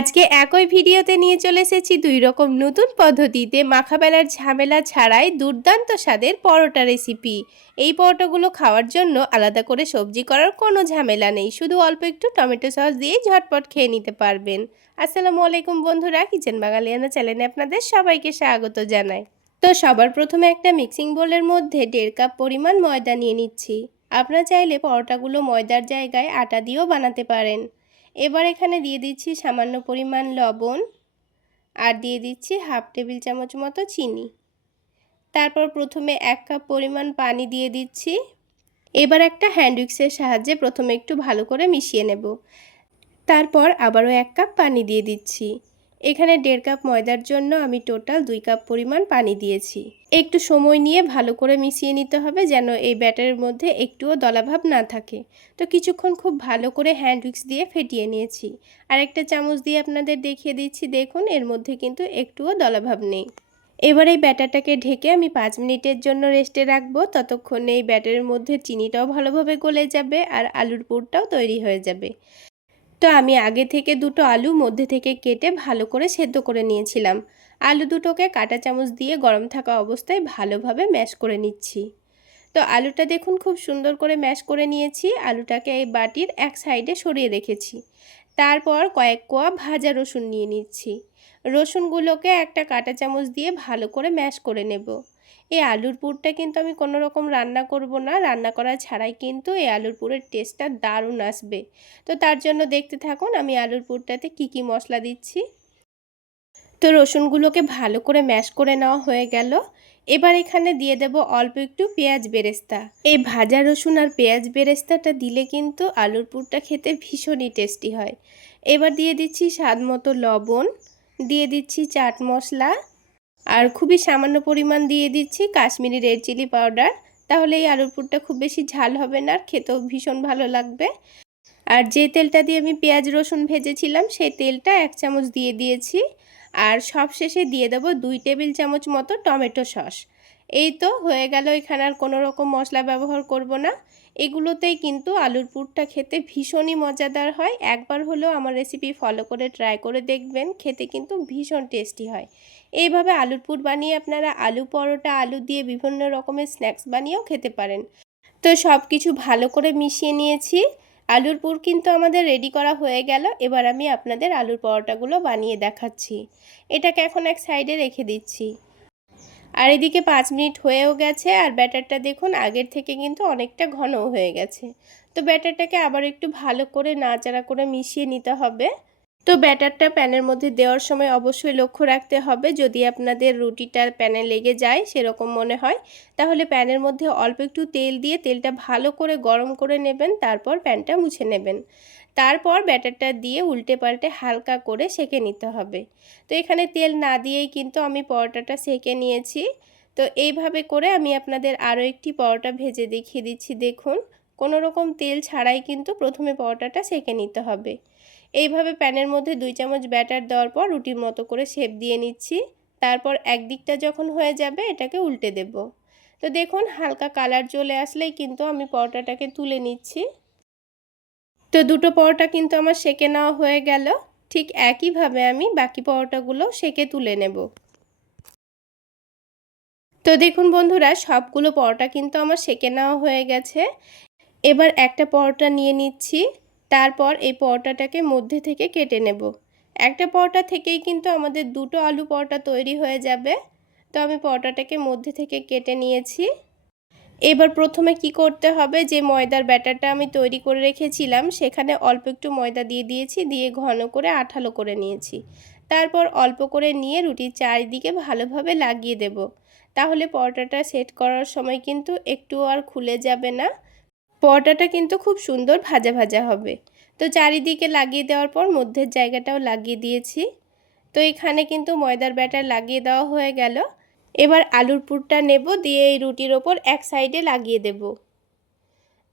আজকে একই ভিডিওতে নিয়ে চলে এসেছি দুই রকম নতুন পদ্ধতিতে মাখা বেলার ঝামেলা ছাড়াই দুর্দান্ত স্বাদের পরোটা রেসিপি। এই পরোটাগুলো খাওয়ার জন্য আলাদা করে সবজি করার কোনো ঝামেলা নেই, শুধু অল্প একটু টমেটো সস দিয়ে ঝটপট খেয়ে নিতে পারবেন। আসসালামু আলাইকুম বন্ধুরা, কিচেন বাঙালিয়ানা চ্যানেলে আপনাদের সবাইকে স্বাগত জানাই। তো সবার প্রথমে একটা মিক্সিং বোলের মধ্যে 1.5 কাপ পরিমাণ ময়দা নিয়ে নিচ্ছি। আপনারা চাইলে পরোটাগুলো ময়দার জায়গায় আটা দিয়েও বানাতে পারেন। এবার এখানে দিয়ে দিচ্ছি সামান্য পরিমাণ লবণ আর দিয়ে দিচ্ছি হাফ টেবিল চামচ মতো চিনি। তারপর প্রথমে 1 কাপ পরিমাণ পানি দিয়ে দিচ্ছি। এবার একটা হ্যান্ড উইক্সের সাহায্যে প্রথমে একটু ভালো করে মিশিয়ে নেব। তারপর আবারও 1 কাপ পানি দিয়ে দিচ্ছি। এখানে 1.5 কাপ ময়দার জন্য আমি টোটাল 2 কাপ পরিমাণ পানি দিয়েছি। একটু সময় নিয়ে ভালো করে মিশিয়ে নিতে হবে যেন এই ব্যাটারের মধ্যে একটুও দলাভাব না থাকে। তো কিছুক্ষণ খুব ভালো করে হ্যান্ড উইক্স দিয়ে ফেটিয়ে নিয়েছি। আর একটা চামচ দিয়ে আপনাদের দেখিয়ে দিচ্ছি, দেখুন এর মধ্যে কিন্তু একটুও দলাভাব নেই। এবার এই ব্যাটারটাকে ঢেকে আমি 5 মিনিটের জন্য রেস্টে রাখবো। ততক্ষণে এই ব্যাটারের মধ্যে চিনিটাও ভালোভাবে গলে যাবে আর আলুর পুরটাও তৈরি হয়ে যাবে। তো আমি আগে থেকে দুটো আলু মধ্যে থেকে কেটে ভালো করে সেদ্ধ করে নিয়েছিলাম। আলু দুটোকে কাঁটা চামচ দিয়ে গরম থাকা অবস্থায় ভালোভাবে ম্যাশ করে নিচ্ছি। তো আলুটা দেখুন খুব সুন্দর করে ম্যাশ করে নিয়েছি। আলুটাকে এই বাটির এক সাইডে সরিয়ে রেখেছি। তারপর কয়েক কোয়া ভাজা রসুন নিয়ে নিচ্ছি। রসুনগুলোকে একটা কাঁটা চামচ দিয়ে ভালো করে ম্যাশ করে নেব। এই আলুর পুরটা কিন্তু আমি কোনো রকম রান্না করব না, রান্না করা ছাড়াই কিন্তু এই আলুর পুরের টেস্টটা দারুণ আসবে। তো তার জন্য দেখতে থাকুন আমি আলুর পুরটাতে কি মশলা দিচ্ছি। তো রসুনগুলোকে ভালো করে ম্যাশ করে নেওয়া হয়ে গেল। এবার এখানে দিয়ে দেব অল্প একটু পেঁয়াজ বেরেস্তা। এই ভাজা রসুন আর পেঁয়াজ বেরেস্তাটা দিলে কিন্তু আলুর পুরটা খেতে ভীষণই টেস্টি হয়। এবার দিয়ে দিচ্ছি স্বাদ মতো লবণ, দিয়ে দিচ্ছি চাট মশলা আর খুবই সামান্য পরিমাণ দিয়ে দিচ্ছি কাশ্মীরি রেড চিলি পাউডার। তাহলে এই আলুর পুরটা খুব বেশি ঝাল হবে না আর খেতেও ভীষণ ভালো লাগবে। আর যে তেলটা দিয়ে আমি পেঁয়াজ রসুন ভেজেছিলাম সেই তেলটা 1 চামচ দিয়ে দিয়েছি। আর সবশেষে দিয়ে দেব 2 টেবিল চামচ মতো টমেটো সস। এই তো হয়ে গেল, এখানে আর কোনো রকম মশলা ব্যবহার করব না। এগুলোতেই কিন্তু আলুর পুরটা খেতে ভীষণই মজাদার হয়। একবার হলেও আমার রেসিপি ফলো করে ট্রাই করে দেখবেন, খেতে কিন্তু ভীষণ টেস্টি হয়। এইভাবে আলুর পুর বানিয়ে আপনারা আলু পরোটা, আলু দিয়ে বিভিন্ন রকমের স্ন্যাক্স বানিয়েও খেতে পারেন। তো সব কিছু ভালো করে মিশিয়ে নিয়েছি। আলুর পুর কিন্তু আমাদের রেডি করা হয়ে গেল। এবার আমি আপনাদের আলুর পরোটাগুলো বানিয়ে দেখাচ্ছি। এটাকে এখন এক সাইডে রেখে দিচ্ছি। আর এদিকে 5 মিনিট হয়েও গেছে আর ব্যাটারটা দেখুন আগের থেকে কিন্তু অনেকটা ঘনও হয়ে গেছে। তো ব্যাটারটাকে আবার একটু ভালো করে নাড়াচাড়া করে মিশিয়ে নিতে হবে। তো ব্যাটারটা প্যানের মধ্যে দেওয়ার সময় অবশ্যই লক্ষ্য রাখতে হবে, যদি আপনাদের রুটিটা প্যানে লেগে যায় সেরকম মনে হয় তাহলে প্যানের মধ্যে অল্প একটু তেল দিয়ে তেলটা ভালো করে গরম করে নেবেন, তারপর প্যানটা মুছে নেবেন। তারপর ব্যাটারটা দিয়ে উল্টে পাল্টে হালকা করে সেঁকে নিতে হবে। তো এখানে তেল না দিয়েই কিন্তু আমি পরোটাটা সেঁকে নিয়েছি। তো এইভাবে করে আমি আপনাদের আরও একটি পরোটা ভেজে দেখিয়ে দিচ্ছি। দেখুন কোনো রকম তেল ছাড়াই কিন্তু প্রথমে পরোটাটা সেঁকে নিতে হবে। এইভাবে প্যানের মধ্যে 2 চামচ ব্যাটার দেওয়ার পর রুটির মতো করে শেপ দিয়ে নিচ্ছি। তারপর একদিকটা যখন হয়ে যাবে এটাকে উল্টে দেব। তো দেখুন হালকা কালার চলে আসলেই কিন্তু আমি পরোটাটাকে তুলে নিচ্ছি। তো দুটো পরোটা কিন্তু আমার সেঁকে নেওয়া হয়ে গেল। ঠিক একইভাবে আমি বাকি পরোটাগুলো সেঁকে তুলে নেব। তো দেখুন বন্ধুরা সবগুলো পরোটা কিন্তু আমার সেঁকে নেওয়া হয়ে গেছে। এবার একটা পরোটা নিয়ে নিচ্ছি। তারপর এই পরোটাটাকে মধ্যে থেকে কেটে নেব। একটা পরোটা থেকেই কিন্তু আমাদের দুটো আলু পরোটা তৈরি হয়ে যাবে। তো আমি পরোটাটাকে মধ্যে থেকে কেটে নিয়েছি। এবার প্রথমে কি করতে হবে, যে ময়দার ব্যাটারটা আমি তৈরি করে রেখেছিলাম সেখানে অল্প একটু ময়দা দিয়ে দিয়েছি, দিয়ে ঘন করে আঠালো করে নিয়েছি। তারপর অল্প করে নিয়ে রুটির চারিদিকে ভালোভাবে লাগিয়ে দেব। তাহলে পরোটাটা সেট করার সময় কিন্তু একটু আর খুলে যাবে না। পরোটাটা কিন্তু খুব সুন্দর ভাজা ভাজা হবে। তো চারিদিকে লাগিয়ে দেওয়ার পর মধ্যের জায়গাটাও লাগিয়ে দিয়েছি। তো এখানে কিন্তু ময়দার ব্যাটার লাগিয়ে দেওয়া হয়ে গেল। এবার আলুর পুরটা নেব, দিয়ে এই রুটির ওপর এক সাইডে লাগিয়ে দেব।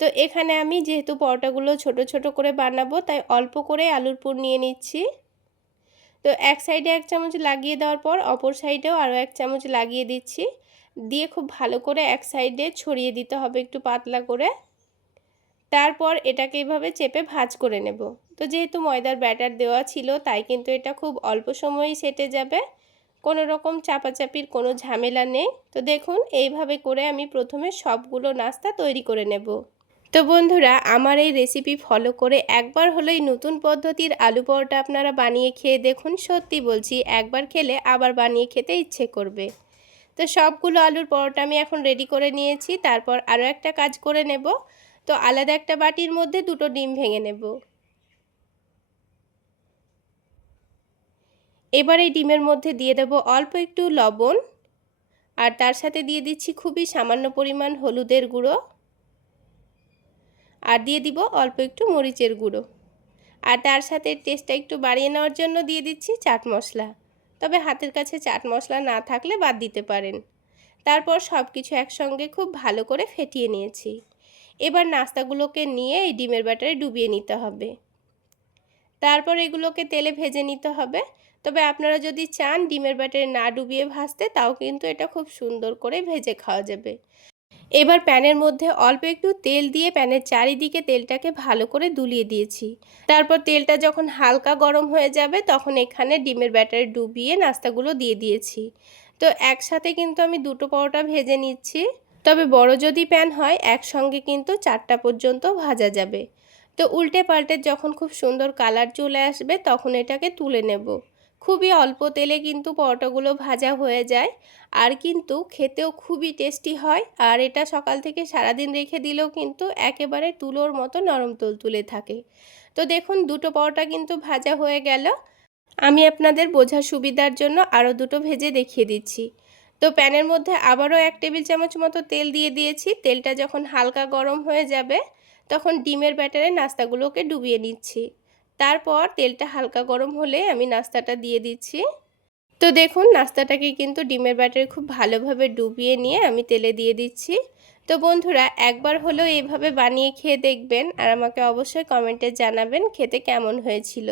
তো এখানে আমি যেহেতু পরোটাগুলো ছোট ছোট করে বানাবো তাই অল্প করে আলুর পুর নিয়ে নিচ্ছি। তো এক সাইডে 1 চামচ লাগিয়ে দেওয়ার পর অপর সাইডেও আরও 1 চামচ লাগিয়ে দিচ্ছি। দিয়ে খুব ভালো করে এক সাইডে ছড়িয়ে দিতে হবে একটু পাতলা করে। তারপর এটাকে এইভাবে চেপে ভাঁজ করে নেব। তো যেহেতু ময়দার ব্যাটার দেওয়া ছিল তাই কিন্তু এটা খুব অল্প সময়েই সেটে যাবে, কোনো রকম চাপাচাপির কোনো ঝামেলা নেই। তো দেখুন এইভাবে করে আমি প্রথমে সবগুলো নাস্তা তৈরি করে নেব। তো বন্ধুরা, আমার এই রেসিপি ফলো করে একবার হলেই নতুন পদ্ধতির আলু পরোটা আপনারা বানিয়ে খেয়ে দেখুন। সত্যি বলছি, একবার খেলে আবার বানিয়ে খেতে ইচ্ছে করবে। তো সবগুলো আলুর পরোটা আমি এখন রেডি করে নিয়েছি। তারপর আরও একটা কাজ করে নেব। তো আলাদা একটা বাটির মধ্যে দুটো ডিম ভেঙে নেব। এবার এই ডিমের মধ্যে দিয়ে দেব অল্প একটু লবণ, আর তার সাথে দিয়ে দিচ্ছি খুবই সামান্য পরিমাণ হলুদের গুঁড়ো, আর দিয়ে দিব অল্প একটু মরিচের গুঁড়ো, আর তার সাথে টেস্টটা একটু বাড়িয়ে নেওয়ার জন্য দিয়ে দিচ্ছি চাট মশলা। তবে হাতের কাছে চাট মশলা না থাকলে বাদ দিতে পারেন। তারপর সব কিছু একসঙ্গে খুব ভালো করে ফেটিয়ে নিয়েছি। এবার নাস্তাগুলোকে নিয়ে এই ডিমের ব্যাটারে ডুবিয়ে নিতে হবে। তারপর এগুলোকে তেলে ভেজে নিতে হবে। তবে আপনারা যদি চান ডিমের ব্যাটারে না ডুবিয়ে ভাজতে, তাও কিন্তু এটা খুব সুন্দর করে ভেজে খাওয়া যাবে। এবার প্যানের মধ্যে অল্প একটু তেল দিয়ে প্যানের চারিদিকে তেলটাকে ভালো করে দুলিয়ে দিয়েছি। তারপর তেলটা যখন হালকা গরম হয়ে যাবে তখন এখানে ডিমের ব্যাটারে ডুবিয়ে নাস্তাগুলো দিয়ে দিয়েছি। তো একসাথে কিন্তু আমি দুটো পরোটা ভেজে নিচ্ছি। তবে বড় যদি প্যান হয় একসঙ্গে কিন্তু 4টা পর্যন্ত ভাজা যাবে। তো উল্টে পাল্টে যখন খুব সুন্দর কালার চলে আসবে তখন এটাকে তুলে নেব। খুবই অল্প তেলে কিন্তু পরোটাগুলো ভাজা হয়ে যায়, আর কিন্তু খেতেও খুবই টেস্টি হয়। আর এটা সকাল থেকে সারাদিন রেখে দিলেও কিন্তু একেবারে তুলোর মতো নরম তুলতুলে থাকে। তো দেখুন দুটো পরোটা কিন্তু ভাজা হয়ে গেল। আমি আপনাদের বোঝার সুবিধার জন্য আরও দুটো ভেজে দেখিয়ে দিচ্ছি। তো প্যানের মধ্যে আবারও 1 টেবিল চামচ মতো তেল দিয়ে দিয়েছি। তেলটা যখন হালকা গরম হয়ে যাবে তখন ডিমের ব্যাটারে নাস্তাগুলোকে ডুবিয়ে নিচ্ছি। তারপর তেলটা হালকা গরম হলে আমি নাস্তাটা দিয়ে দিচ্ছি। তো দেখুন নাস্তাটাকে কিন্তু ডিমের ব্যাটারে খুব ভালোভাবে ডুবিয়ে নিয়ে আমি তেলে দিয়ে দিচ্ছি। তো বন্ধুরা, একবার হলেও এইভাবে বানিয়ে খেয়ে দেখবেন, আর আমাকে অবশ্যই কমেন্টে জানাবেন খেতে কেমন হয়েছিল।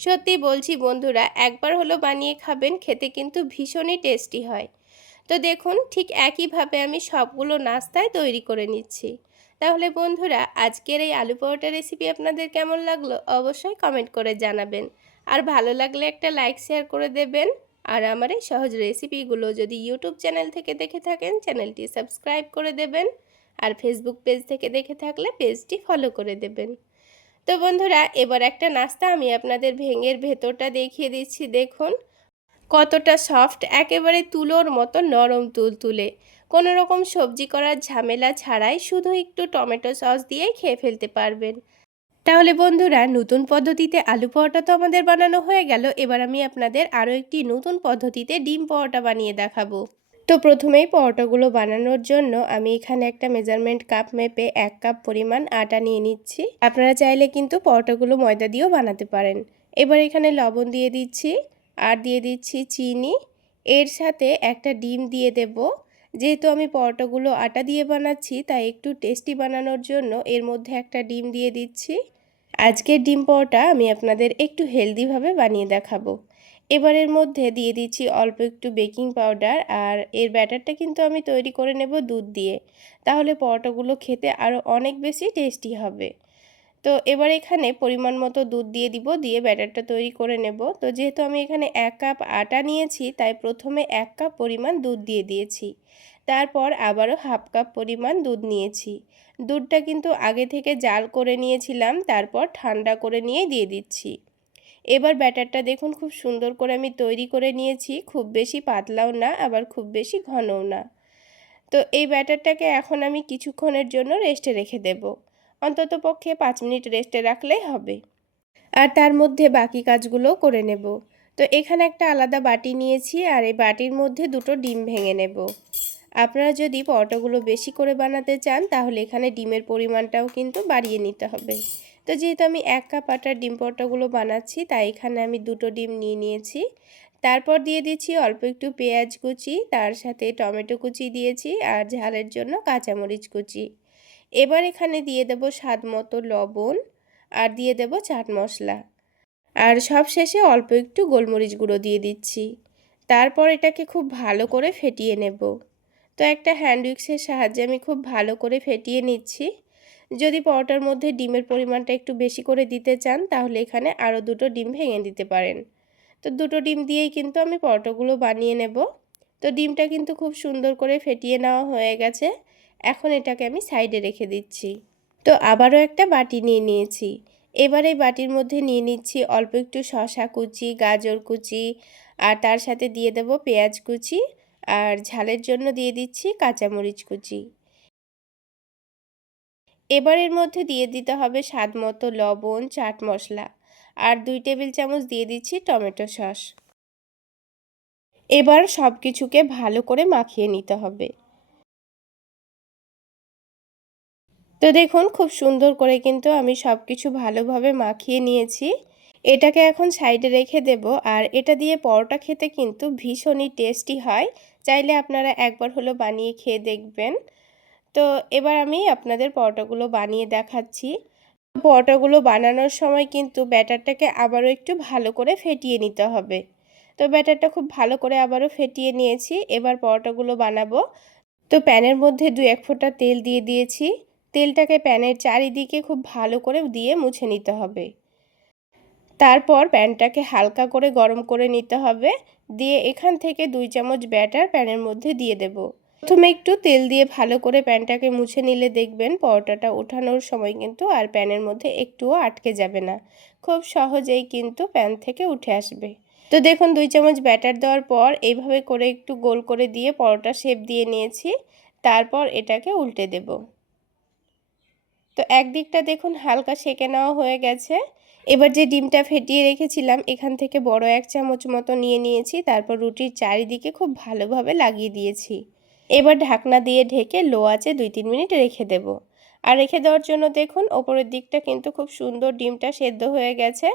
সত্যি বলছি বন্ধুরা, একবার হলেও বানিয়ে খাবেন, খেতে কিন্তু ভীষণই টেস্টি হয়। তো দেখুন ঠিক একইভাবে আমি সবগুলো নাস্তায় তৈরি করে নিচ্ছি। তাহলে বন্ধুরা, আজকের এই আলু পরোটা রেসিপি আপনাদের কেমন লাগলো অবশ্যই কমেন্ট করে জানাবেন। আর ভালো লাগলে একটা লাইক শেয়ার করে দেবেন। আর আমার এই সহজ রেসিপিগুলো যদি ইউটিউব চ্যানেল থেকে দেখে থাকেন চ্যানেলটি সাবস্ক্রাইব করে দেবেন, আর ফেসবুক পেজ থেকে দেখে থাকলে পেজটি ফলো করে দেবেন। তো বন্ধুরা, এবার একটা নাস্তা আমি আপনাদের ভেঙের ভেতরটা দেখিয়ে দিচ্ছি। দেখুন কতটা সফট, একেবারে তুলোর মতো নরম তুলতুলে, কোনো রকম সবজি করার ঝামেলা ছাড়াই শুধু একটু টমেটো সস দিয়েই খেয়ে ফেলতে পারবেন। তাহলে বন্ধুরা, নতুন পদ্ধতিতে আলু পরোটা তো আমাদের বানানো হয়ে গেল। এবার আমি আপনাদের আরও একটি নতুন পদ্ধতিতে ডিম পরোটা বানিয়ে দেখাবো। তো প্রথমেই পরোটাগুলো বানানোর জন্য আমি এখানে একটা মেজারমেন্ট কাপ মেপে 1 কাপ পরিমাণ আটা নিয়ে নিচ্ছি। আপনারা চাইলে কিন্তু পরোটাগুলো ময়দা দিয়েও বানাতে পারেন। এবার এখানে লবণ দিয়ে দিচ্ছি, আর দিয়ে দিচ্ছি চিনি। এর সাথে একটা ডিম দিয়ে দেব। যেহেতু আমি পরোটাগুলো আটা দিয়ে বানাচ্ছি তাই একটু টেস্টি বানানোর জন্য এর মধ্যে একটা ডিম দিয়ে দিচ্ছি। আজকের ডিম পরোটা আমি আপনাদের একটু হেলদিভাবে বানিয়ে দেখাবো। এবার এর মধ্যে দিয়ে দিচ্ছি অল্প একটু বেকিং পাউডার, আর এর ব্যাটারটা কিন্তু আমি তৈরি করে নেব দুধ দিয়ে। তাহলে পরোটাগুলো খেতে আরও অনেক বেশি টেস্টি হবে। তো এবার এখানে পরিমাণ মতো দুধ দিয়ে দিব, দিয়ে ব্যাটারটা তৈরি করে নেব। তো যেহেতু আমি এখানে 1 কাপ আটা নিয়েছি তাই প্রথমে 1 কাপ পরিমাণ দুধ দিয়ে দিয়েছি। তারপর আবারও হাফ কাপ পরিমাণ দুধ নিয়েছি। দুধটা কিন্তু আগে থেকে জাল করে নিয়েছিলাম, তারপর ঠান্ডা করে নিয়ে দিয়ে দিচ্ছি। এবার ব্যাটারটা দেখুন খুব সুন্দর করে আমি তৈরি করে নিয়েছি, খুব বেশি পাতলাও না আবার খুব বেশি ঘনও না। তো এই ব্যাটারটাকে এখন আমি কিছুক্ষণের জন্য রেস্টে রেখে দেব। অন্ততপক্ষে 5 মিনিট রেস্টে রাখলেই হবে। আর তার মধ্যে বাকি কাজগুলো করে নেব। তো এখানে একটা আলাদা বাটি নিয়েছি, আর এই বাটির মধ্যে দুটো ডিম ভেঙে নেব। আপনারা যদি পরোটাগুলো বেশি করে বানাতে চান তাহলে এখানে ডিমের পরিমাণটাও কিন্তু বাড়িয়ে নিতে হবে। তো যেহেতু আমি 1 কাপ আটার ডিম পরোটাগুলো বানাচ্ছি তাই এখানে আমি দুটো ডিম নিয়ে নিয়েছি। তারপর দিয়ে দিচ্ছি অল্প একটু পেঁয়াজ কুচি, তার সাথে টমেটো কুচি দিয়েছি, আর ঝালের জন্য কাঁচামরিচ কুচি। এবার এখানে দিয়ে দেব স্বাদ মতো লবণ, আর দিয়ে দেব চাট মশলা, আর সবশেষে অল্প একটু গোলমরিচ গুঁড়ো দিয়ে দিচ্ছি। তারপর এটাকে খুব ভালো করে ফেটিয়ে নেব। তো একটা হ্যান্ড উইক্সের সাহায্যে আমি খুব ভালো করে ফেটিয়ে নিচ্ছি। যদি পরোটার মধ্যে ডিমের পরিমাণটা একটু বেশি করে দিতে চান তাহলে এখানে আরও 2টো ডিম ভেঙে দিতে পারেন। তো 2টো ডিম দিয়েই কিন্তু আমি পরোটাগুলো বানিয়ে নেব। তো ডিমটা কিন্তু খুব সুন্দর করে ফেটিয়ে নেওয়া হয়ে গেছে। এখন এটাকে আমি সাইডে রেখে দিচ্ছি। তো আবারও একটা বাটি নিয়ে নিয়েছি। এবার এই বাটির মধ্যে নিয়ে নিচ্ছি অল্প একটু শসা কুচি, গাজর কুচি, আর তার সাথে দিয়ে দেব পেঁয়াজ কুচি, আর ঝালের জন্য দিয়ে দিচ্ছি কাঁচামরিচ কুচি। এবার এর মধ্যে দিয়ে দিতে হবে স্বাদমতো লবণ, চাট মশলা, আর 2 টেবিল চামচ দিয়ে দিচ্ছি টমেটো সস। এবার সব কিছুকে ভালো করে মাখিয়ে নিতে হবে। তো দেখুন খুব সুন্দর করে কিন্তু আমি সব কিছু ভালোভাবে মাখিয়ে নিয়েছি। এটাকে এখন সাইডে রেখে দেব। আর এটা দিয়ে পরোটা খেতে কিন্তু ভীষণই টেস্টি হয়। চাইলে আপনারা একবার হলো বানিয়ে খেয়ে দেখবেন। তো এবার আমি আপনাদের পরোটাগুলো বানিয়ে দেখাচ্ছি। পরোটাগুলো বানানোর সময় কিন্তু ব্যাটারটাকে আবারও একটু ভালো করে ফেটিয়ে নিতে হবে। তো ব্যাটারটা খুব ভালো করে আবারও ফেটিয়ে নিয়েছি। এবার পরোটাগুলো বানাবো। তো প্যানের মধ্যে 2-1 ফোঁটা তেল দিয়ে দিয়েছি। তেলটাকে প্যানের চারিদিকে খুব ভালো করে দিয়ে মুছে নিতে হবে। তারপর প্যানটাকে হালকা করে গরম করে নিতে হবে। দিয়ে এখান থেকে 2 চামচ ব্যাটার প্যানের মধ্যে দিয়ে দেব। প্রথমে একটু তেল দিয়ে ভালো করে প্যানটাকে মুছে নিলে দেখবেন পরোটাটা ওঠানোর সময় কিন্তু আর প্যানের মধ্যে একটুও আটকে যাবে না। খুব সহজেই কিন্তু প্যান থেকে উঠে আসবে। তো দেখুন 2 চামচ ব্যাটার দেওয়ার পর এইভাবে করে একটু গোল করে দিয়ে পরোটা শেপ দিয়ে নিয়েছি। তারপর এটাকে উল্টে দেব। তো একদিকটা দেখুন হালকা সেঁকে নেওয়া হয়ে গেছে। এবার যে ডিমটা ফেটিয়ে রেখেছিলাম এখান থেকে বড় 1 চামচ মতো নিয়ে নিয়েছি। তারপর রুটির চারিদিকে খুব ভালোভাবে লাগিয়ে দিয়েছি। এবার ঢাকনা দিয়ে ঢেকে লো আঁচে 2-3 মিনিট রেখে দেব। আর রেখে দেওয়ার জন্য দেখুন ওপরের দিকটা কিন্তু খুব সুন্দর ডিমটা সেদ্ধ হয়ে গেছে।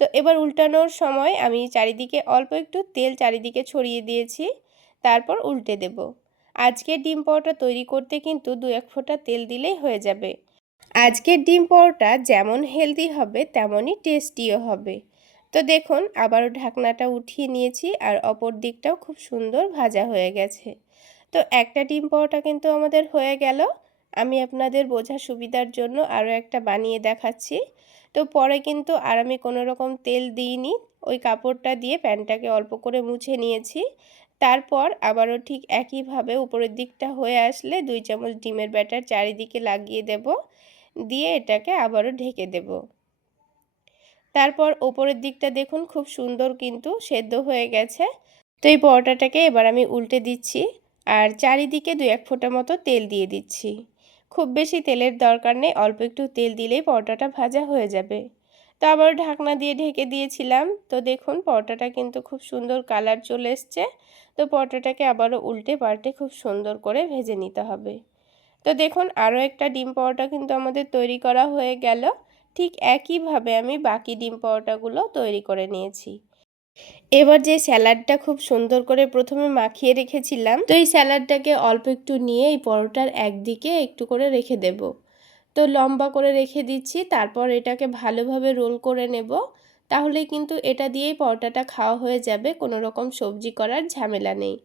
তো এবার উল্টানোর সময় আমি চারিদিকে অল্প একটু তেল চারিদিকে ছড়িয়ে দিয়েছি। তারপর উল্টে দেব। আজকের ডিম পরোটা তৈরি করতে কিন্তু 2-1 ফোঁটা তেল দিলেই হয়ে যাবে। আজকের ডিম পরোটা যেমন হেলদি হবে তেমনই টেস্টিও হবে। তো দেখুন আবারও ঢাকনাটা উঠিয়ে নিয়েছি আর অপর দিকটাও খুব সুন্দর ভাজা হয়ে গেছে। তো একটা ডিম পরোটা কিন্তু আমাদের হয়ে গেল। আমি আপনাদের বোঝার সুবিধার জন্য আরও একটা বানিয়ে দেখাচ্ছি। তো পরে কিন্তু আর আমি কোনো রকম তেল দিইনি। ওই কাপড়টা দিয়ে প্যানটাকে অল্প করে মুছে নিয়েছি। তারপর আবারও ঠিক একইভাবে উপরের দিকটা হয়ে আসলে 2 চামচ ডিমের ব্যাটার চারিদিকে লাগিয়ে দেব। দিয়ে এটাকে আবারও ঢেকে দেব। তারপর ওপরের দিকটা দেখুন খুব সুন্দর কিন্তু সেদ্ধ হয়ে গেছে। তো এই পরোটাটাকে এবার আমি উল্টে দিচ্ছি। আর চারিদিকে 2-1 ফোঁটা মতো তেল দিয়ে দিচ্ছি। খুব বেশি তেলের দরকার নেই, অল্প একটু তেল দিলেই পরোটাটা ভাজা হয়ে যাবে। তো আবার ঢাকনা দিয়ে ঢেকে দিয়েছিলাম। তো দেখুন পরোটাটা কিন্তু খুব সুন্দর কালার চলে এসছে। তো পরোটাটাকে আবারও উল্টে পাল্টে খুব সুন্দর করে ভেজে নিতে হবে। তো দেখুন আরও একটা ডিম পরোটা কিন্তু আমাদের তৈরি করা হয়ে গেল। ঠিক একইভাবে আমি বাকি ডিম পরোটাগুলো তৈরি করে নিয়েছি। এবার যে স্যালাডটা খুব সুন্দর করে প্রথমে মাখিয়ে রেখেছিলাম, তো এই স্যালাডটাকে অল্প একটু নিয়ে এই পরোটার একদিকে একটু করে রেখে দেব। তো লম্বা করে রেখে দিচ্ছি। তারপর এটাকে ভালোভাবে রোল করে নেব। তাহলেই কিন্তু এটা দিয়েই পরোটাটা খাওয়া হয়ে যাবে, কোনো রকম সবজি করার ঝামেলা নেই।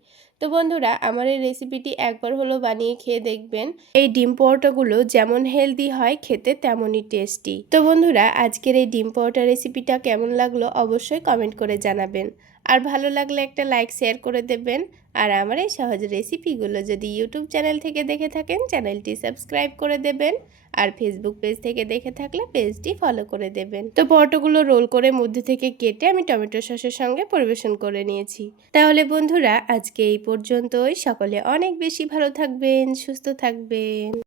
তো বন্ধুরা আমার এই রেসিপিটি একবার হলো বানিয়ে খেয়ে দেখবেন। এই ডিম পরোটাগুলো যেমন হেলদি হয় খেতে তেমনই টেস্টি। তো বন্ধুরা আজকের এই ডিম পরোটা রেসিপিটা কেমন লাগলো অবশ্যই কমেন্ট করে জানাবেন। আর ভালো লাগলে একটা লাইক শেয়ার করে দেবেন। আর আমার এই সহজ রেসিপিগুলো যদি ইউটিউব চ্যানেল থেকে দেখে থাকেন চ্যানেলটি সাবস্ক্রাইব করে দেবেন। আর ফেসবুক পেজ থেকে দেখে থাকলে পেজটি ফলো করে দেবেন। তো পরোটাগুলো রোল করে মধ্যে থেকে কেটে আমি টমেটো সসের সঙ্গে পরিবেশন করে নিয়েছি। তাহলে বন্ধুরা আজকে এই পর্যন্তই। সকলে অনেক বেশি ভালো থাকবেন, সুস্থ থাকবেন।